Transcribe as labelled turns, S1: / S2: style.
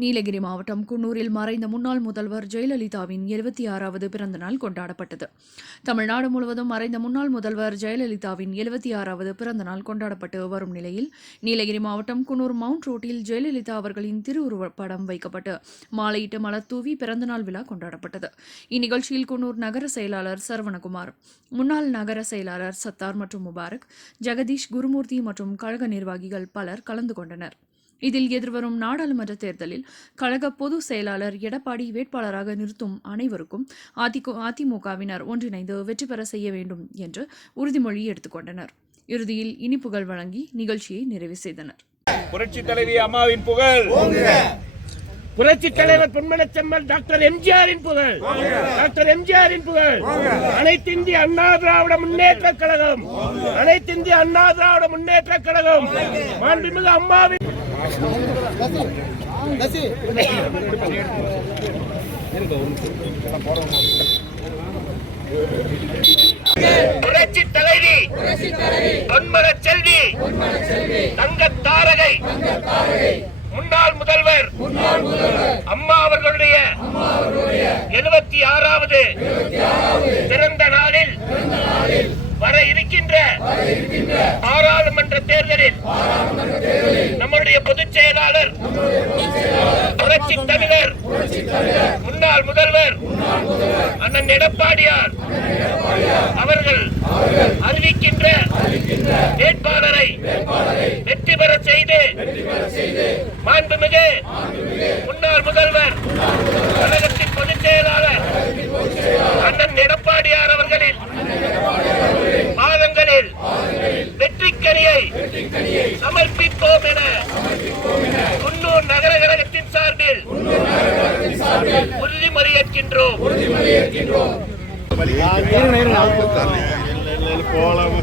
S1: நீலகிரி மாவட்டம் குன்னூரில் மறைந்த முன்னாள் முதல்வர் ஜெயலலிதாவின் எழுபத்தி ஆறாவது பிறந்த நாள் கொண்டாடப்பட்டது. தமிழ்நாடு முழுவதும் மறைந்த முன்னாள் முதல்வர் ஜெயலலிதாவின் எழுபத்தி ஆறாவது பிறந்த நாள் கொண்டாடப்பட்டு வரும் நிலையில் நீலகிரி மாவட்டம் குன்னூர் மவுண்ட் ரோட்டில் ஜெயலலிதா அவர்களின் திருவுருவப்படம் வைக்கப்பட்டு மாலையிட்டு மலர் தூவி பிறந்தநாள் விழா கொண்டாடப்பட்டது. இந்நிகழ்ச்சியில் குன்னூர் நகர செயலாளர் சரவணகுமார் முன்னாள் நகர செயலாளர் சத்தார் மற்றும் முபாரக் ஜெகதீஷ் குருமூர்த்தி மற்றும் கழக நிர்வாகிகள் பலர் கலந்து கொண்டனர். இதில் எதிர்வரும் நாடாளுமன்ற தேர்தலில் கழக பொதுச் செயலாளர் எடப்பாடி வேட்பாளராக நிறுத்தும் அனைவருக்கும் அதிமுகவினர் ஒன்றிணைந்து வெற்றி பெற செய்ய வேண்டும் என்று உறுதிமொழி எடுத்துக்கொண்டனர் இறுதியில் இனிப்புகள் வழங்கி நிகழ்ச்சியை நிறைவு செய்தனர்.
S2: புரட்சி தலைவி அம்மாவின் புகழ்.
S3: புரட்சி தலைவர் பொன்மனச் செம்மல் டாக்டர் எம்ஜிஆரின் புகழ். டாக்டர் எம்ஜிஆரின் புகழ். அனைத்து இந்திய அண்ணா திராவிட முன்னேற்ற கழகம். அனைத்து இந்திய அண்ணா திராவிட முன்னேற்ற கழகம். மாண்புமிகு அம்மாவின் புரட்சி தலைவி பொன்மனச் செல்வி தங்க தாரகை முன்னாள் முதல்வர் அம்மா அவர்களுடைய எழுபத்தி ஆறாவது பிறந்த நாளில் வர இருக்கின்ற பாராளுமன்ற தேர்தலில் நம்முடைய பொதுச் செயலாளர் புரட்சி தமிழர் முன்னாள் முதல்வர் அண்ணன் எடப்பாடியார் அவர்கள் அறிவிக்கின்ற வேட்பாளரை வெற்றி பெற செய்து மாண்புமிகு சமர்ப்பிப்போம் என குன்னூர் நகர கழகத்தின் சார்பில் உறுதிமொழியேற்கின்றோம்.
S2: போலாம்